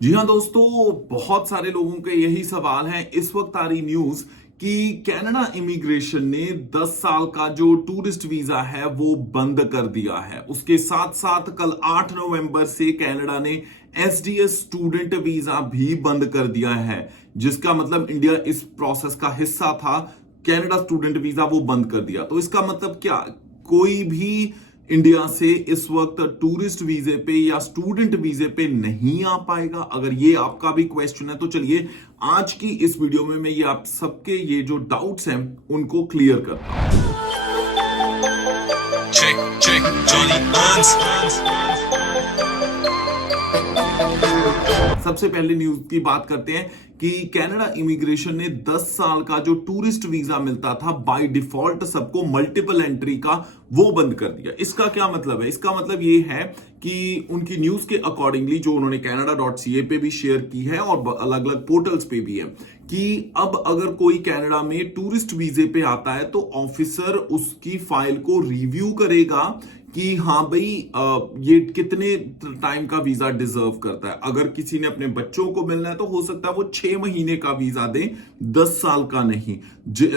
जी हाँ दोस्तों, बहुत सारे लोगों के यही सवाल है। इस वक्त आ रही न्यूज कि कनाडा इमिग्रेशन ने 10 साल का जो टूरिस्ट वीजा है वो बंद कर दिया है। उसके साथ साथ कल 8 नवंबर से कनाडा ने एसडीएस स्टूडेंट वीजा भी बंद कर दिया है, जिसका मतलब इंडिया इस प्रोसेस का हिस्सा था। कनाडा स्टूडेंट वीजा वो बंद कर दिया, तो इसका मतलब क्या? कोई भी इंडिया से इस वक्त टूरिस्ट वीजे पे या स्टूडेंट वीजे पे नहीं आ पाएगा। अगर ये आपका भी क्वेश्चन है तो चलिए आज की इस वीडियो में मैं ये आप सबके ये जो डाउट्स हैं उनको क्लियर करता हूं। Check, check, Johnny Ernst. सबसे पहले न्यूज की बात करते हैं कि कनाडा इमिग्रेशन ने 10 साल का जो टूरिस्ट वीजा मिलता था बाय डिफॉल्ट सबको मल्टीपल एंट्री का, वो बंद कर दिया। इसका क्या मतलब है? इसका मतलब ये है कि उनकी न्यूज के अकॉर्डिंगली जो उन्होंने canada.ca पे भी शेयर की है और अलग अलग पोर्टल्स पे भी है कि अब अगर कोई कनाडा में टूरिस्ट वीजे पे आता है तो ऑफिसर उसकी फाइल को रिव्यू करेगा कि हाँ भाई ये कितने टाइम का वीजा डिजर्व करता है। अगर किसी ने अपने बच्चों को मिलना है तो हो सकता है वो 6 महीने का वीजा दे, 10 साल का नहीं।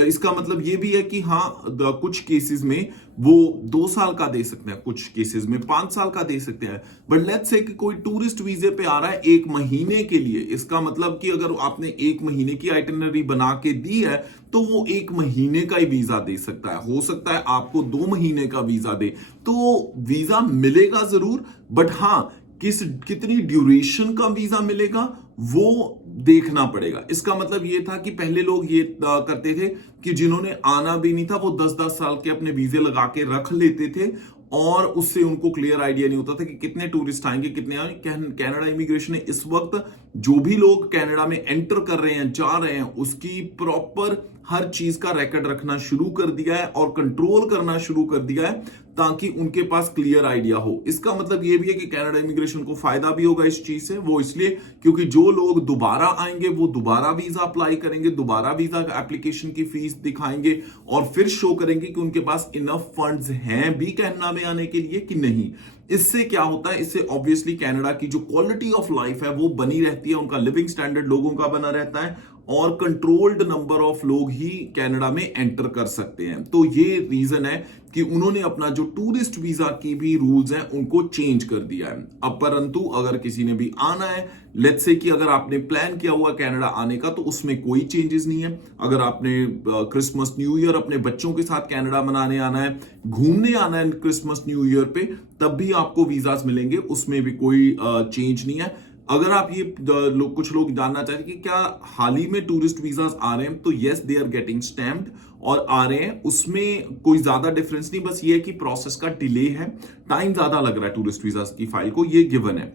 इसका मतलब ये भी है कि हाँ, कुछ केसेस में वो 2 साल का दे सकते हैं, कुछ केसेस में 5 साल का दे सकते हैं। बट लेट्स से कि कोई टूरिस्ट वीजे पे आ रहा है 1 महीने के लिए, इसका मतलब कि अगर आपने 1 महीने की आइटिनरी बना के दी है तो वो 1 महीने का ही वीजा दे सकता है। हो सकता है आपको 2 महीने का वीजा दे, तो वीजा मिलेगा जरूर, बट हाँ, कितनी ड्यूरेशन का वीजा मिलेगा वो देखना पड़ेगा। इसका मतलब ये था कि पहले लोग ये करते थे कि जिन्होंने आना भी नहीं था वो 10-10 साल के अपने वीजे लगा के रख लेते थे और उससे उनको क्लियर आइडिया नहीं होता था कि कितने टूरिस्ट आएंगे, कितने आएंगे। कनाडा इमिग्रेशन ने इस वक्त जो भी लोग कनाडा में एंटर कर रहे हैं, जा रहे हैं, उसकी प्रॉपर हर चीज का रिकॉर्ड रखना शुरू कर दिया है और कंट्रोल करना शुरू कर दिया है ताकि उनके पास क्लियर आइडिया हो। इसका मतलब यह भी है कि कनाडा इमिग्रेशन को फायदा भी होगा इस चीज से। वो इसलिए क्योंकि जो लोग दोबारा आएंगे वो दोबारा वीजा अप्लाई करेंगे, दोबारा वीजा एप्लीकेशन की फीस दिखाएंगे और फिर शो करेंगे कि उनके पास इनफ फंड्स हैं भी कनाडा में आने के लिए कि नहीं। इससे क्या होता है? इससे ऑब्वियसली कनाडा की जो क्वालिटी ऑफ लाइफ है वो बनी रहती है, उनका लिविंग स्टैंडर्ड लोगों का बना रहता है और कंट्रोल्ड नंबर ऑफ लोग ही कनाडा में एंटर कर सकते हैं। तो ये रीजन है कि उन्होंने अपना जो टूरिस्ट वीजा की भी रूल्स हैं उनको चेंज कर दिया है। अब परंतु अगर किसी ने भी आना है, लेट्स से कि अगर आपने प्लान किया हुआ कनाडा आने का तो उसमें कोई चेंजेस नहीं है। अगर आपने क्रिसमस न्यू ईयर अपने बच्चों के साथ कनाडा मनाने आना है, घूमने आना है क्रिसमस न्यू ईयर पे, तब भी आपको वीजास मिलेंगे, उसमें भी कोई चेंज नहीं है। अगर आप ये कुछ लोग जानना चाहते हैं कि क्या हाल ही में टूरिस्ट वीजास आ रहे हैं, तो yes, they are getting stamped और आ रहे हैं। उसमें कोई ज्यादा डिफरेंस नहीं, बस ये है कि प्रोसेस का डिले है, टाइम ज्यादा लग रहा है टूरिस्ट वीजास की फाइल को, ये गिवन है।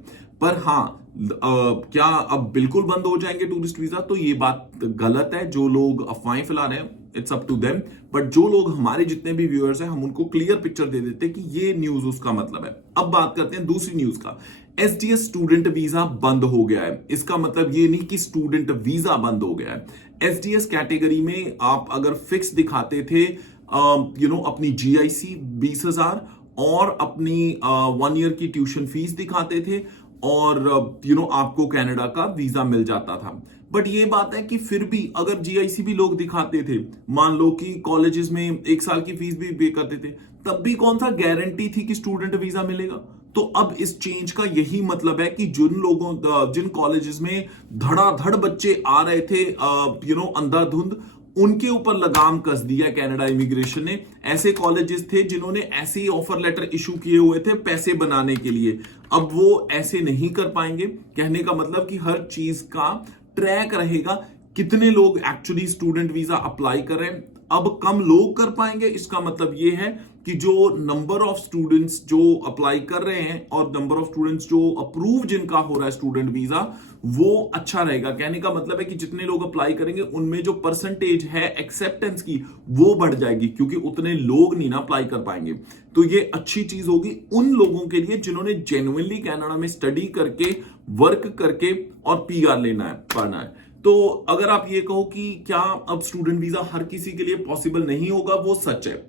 पर हाँ, क्या अब बिल्कुल बंद हो जाएंगे टूरिस्ट वीजा? तो ये बात गलत है। जो लोग अफवाहें फैला रहे हैं, it's up to them. But जो लोग हमारे जितने भी व्यूअर्स हैं, हम उनको क्लियर पिक्चर दे देते हैं कि ये न्यूज उसका मतलब है। अब बात करते हैं दूसरी न्यूज का। एसडीएस स्टूडेंट वीजा बंद हो गया है। इसका मतलब ये नहीं कि स्टूडेंट वीजा बंद हो गया है। एसडीएस कैटेगरी में आप अगर फिक्स दिखाते थे अपनी जीआईसी 20,000 और अपनी 1 ईयर की ट्यूशन फीस दिखाते थे और आपको कनाडा का वीजा मिल जाता था। बट ये बात है कि फिर भी अगर जीआईसी भी लोग दिखाते थे, मान लो कि कॉलेजेस में 1 साल की फीस भी पे करते थे, तब भी कौन सा गारंटी थी कि स्टूडेंट वीजा मिलेगा? तो अब इस चेंज का यही मतलब है कि जिन कॉलेजेस में धड़ाधड़ बच्चे आ रहे थे अंधाधुंध, उनके ऊपर लगाम कस दिया कनाडा इमिग्रेशन ने। ऐसे कॉलेजेस थे जिन्होंने ऐसे ही ऑफर लेटर इशू किए हुए थे पैसे बनाने के लिए, अब वो ऐसे नहीं कर पाएंगे। कहने का मतलब कि हर चीज का ट्रैक रहेगा, कितने लोग एक्चुअली स्टूडेंट वीजा अप्लाई कर रहे हैं। अब कम लोग कर पाएंगे, इसका मतलब ये है कि जो नंबर ऑफ स्टूडेंट्स जो अप्लाई कर रहे हैं और नंबर ऑफ स्टूडेंट्स जो अप्रूव जिनका हो रहा है स्टूडेंट वीजा, वो अच्छा रहेगा। कहने का मतलब है कि जितने लोग अप्लाई करेंगे उनमें जो परसेंटेज है एक्सेप्टेंस की वो बढ़ जाएगी, क्योंकि उतने लोग नहीं ना अप्लाई कर पाएंगे। तो ये अच्छी चीज होगी उन लोगों के लिए जिन्होंने जेन्युइनली कनाडा में स्टडी करके, वर्क करके और पीआर लेना है, पढ़ना है। तो अगर आप ये कहो कि क्या अब स्टूडेंट वीजा हर किसी के लिए पॉसिबल नहीं होगा, वो सच है।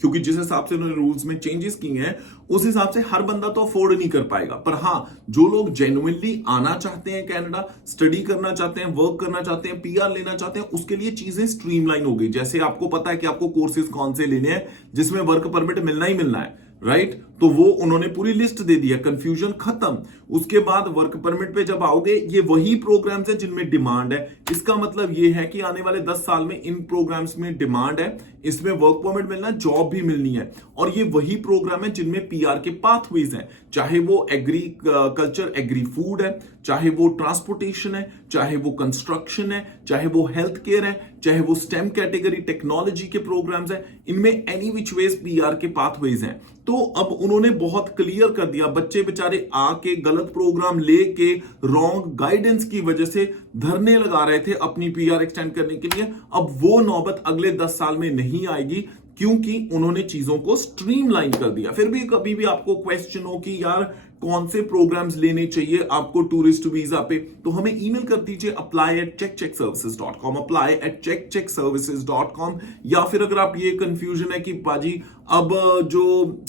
क्योंकि जिस हिसाब से उन्होंने रूल्स में चेंजेस किए हैं उस हिसाब से हर बंदा तो अफोर्ड नहीं कर पाएगा। पर हाँ, जो लोग जेन्युइनली आना चाहते हैं कनाडा, स्टडी करना चाहते हैं, वर्क करना चाहते हैं, पीआर लेना चाहते हैं, उसके लिए चीजें स्ट्रीमलाइन हो गई। जैसे आपको पता है कि आपको कोर्सेज कौन से लेने हैं जिसमें वर्क परमिट मिलना ही मिलना है, राइट? तो वो उन्होंने पूरी लिस्ट दे दिया, कंफ्यूजन खत्म। उसके बाद वर्क परमिट पे जब आओगे, ये वही प्रोग्राम्स है जिनमें डिमांड है। इसका मतलब ये है कि आने वाले 10 साल में इन प्रोग्राम्स में डिमांड है, इसमें वर्क परमिट मिलना, जॉब भी मिलनी है। और ये वही प्रोग्राम है जिनमें पीआर के पाथवेज हैं, चाहे वो एग्रीकल्चर एग्री फूड है, चाहे वो ट्रांसपोर्टेशन है, चाहे वो कंस्ट्रक्शन है, चाहे वो हेल्थ केयर है, चाहे वो स्टेम कैटेगरी टेक्नोलॉजी के प्रोग्राम्स हैं, इनमें एनी विच वेज पीआर के पाथवेज हैं। तो अब उन्होंने बहुत क्लियर कर दिया, बच्चे बेचारे आके गलत प्रोग्राम लेके रॉन्ग गाइडेंस की वजह से धरने लगा रहे थे अपनी पीआर एक्सटेंड करने के लिए। अब वो नौबत अगले 10 साल में नहीं आएगी, क्योंकि उन्होंने चीजों को स्ट्रीमलाइन कर दिया। फिर भी कभी भी आपको क्वेश्चन हो कि यार कौन से प्रोग्राम्स लेने चाहिए आपको टूरिस्ट वीजा पे, तो हमें ईमेल कर दीजिए apply@checkcheckservices.com, apply@checkcheckservices.com। या फिर अगर आप ये कंफ्यूजन है कि पाजी अब जो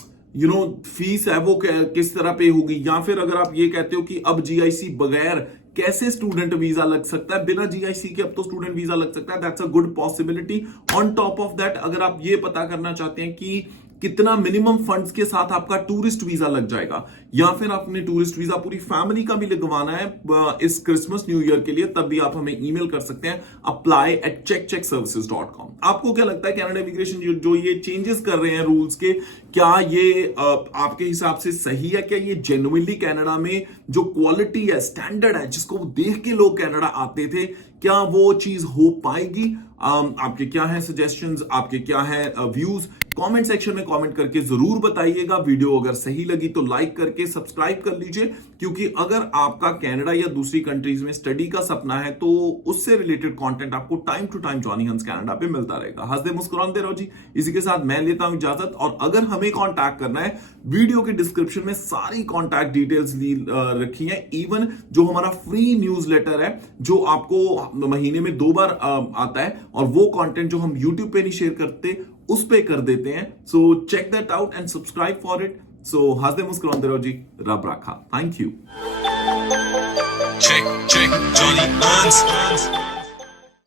फीस है वो किस तरह पे होगी, या फिर अगर आप ये कहते हो कि अब जीआईसी बगैर कैसे स्टूडेंट वीजा लग सकता है, बिना जीआईसी के अब तो स्टूडेंट वीजा लग सकता है, that's a good possibility. On top of that, अगर आप ये पता करना चाहते हैं कि कितना मिनिमम फंड्स के साथ आपका टूरिस्ट वीजा लग जाएगा, या फिर आपने टूरिस्ट वीजा पूरी फैमिली का भी लगवाना है इस क्रिसमस न्यू ईयर के लिए, तब भी आप हमें ईमेल कर सकते हैं apply@checkcheckservices.com। आपको क्या लगता है कनाडा इमिग्रेशन जो ये चेंजेस कर रहे हैं रूल्स के, क्या ये आपके हिसाब से सही है? क्या ये जेन्युइनली कनाडा में जो क्वालिटी है, स्टैंडर्ड है, जिसको देख के लोग कनाडा आते थे, क्या वो चीज हो पाएगी? आपके क्या है सजेशंस, आपके क्या है व्यूज? कमेंट सेक्शन में कमेंट करके जरूर बताइएगा। वीडियो अगर सही लगी तो लाइक करके सब्सक्राइब कर लीजिए, क्योंकि अगर आपका कनाडा या दूसरी कंट्रीज में स्टडी का सपना है तो उससे रिलेटेड कंटेंट आपको टाइम टू टाइम जॉनी हंस कनाडा पे मिलता रहेगा। हंसदे मुस्कुराते रहो जी। इसी के साथ मैं लेता हूं इजाजत, और अगर हमें कांटेक्ट करना है, वीडियो के डिस्क्रिप्शन में सारी कांटेक्ट डिटेल्स रखी है। इवन जो हमारा फ्री न्यूज़लेटर है जो आपको महीने में 2 बार आता है, और वो कंटेंट जो हम यूट्यूब पे नहीं शेयर करते उस पे कर देते हैं। So check that out and subscribe for it. So हंसदे मुस्कुराते रहो जी। रब राखा। Thank you. check, Johnny Hans.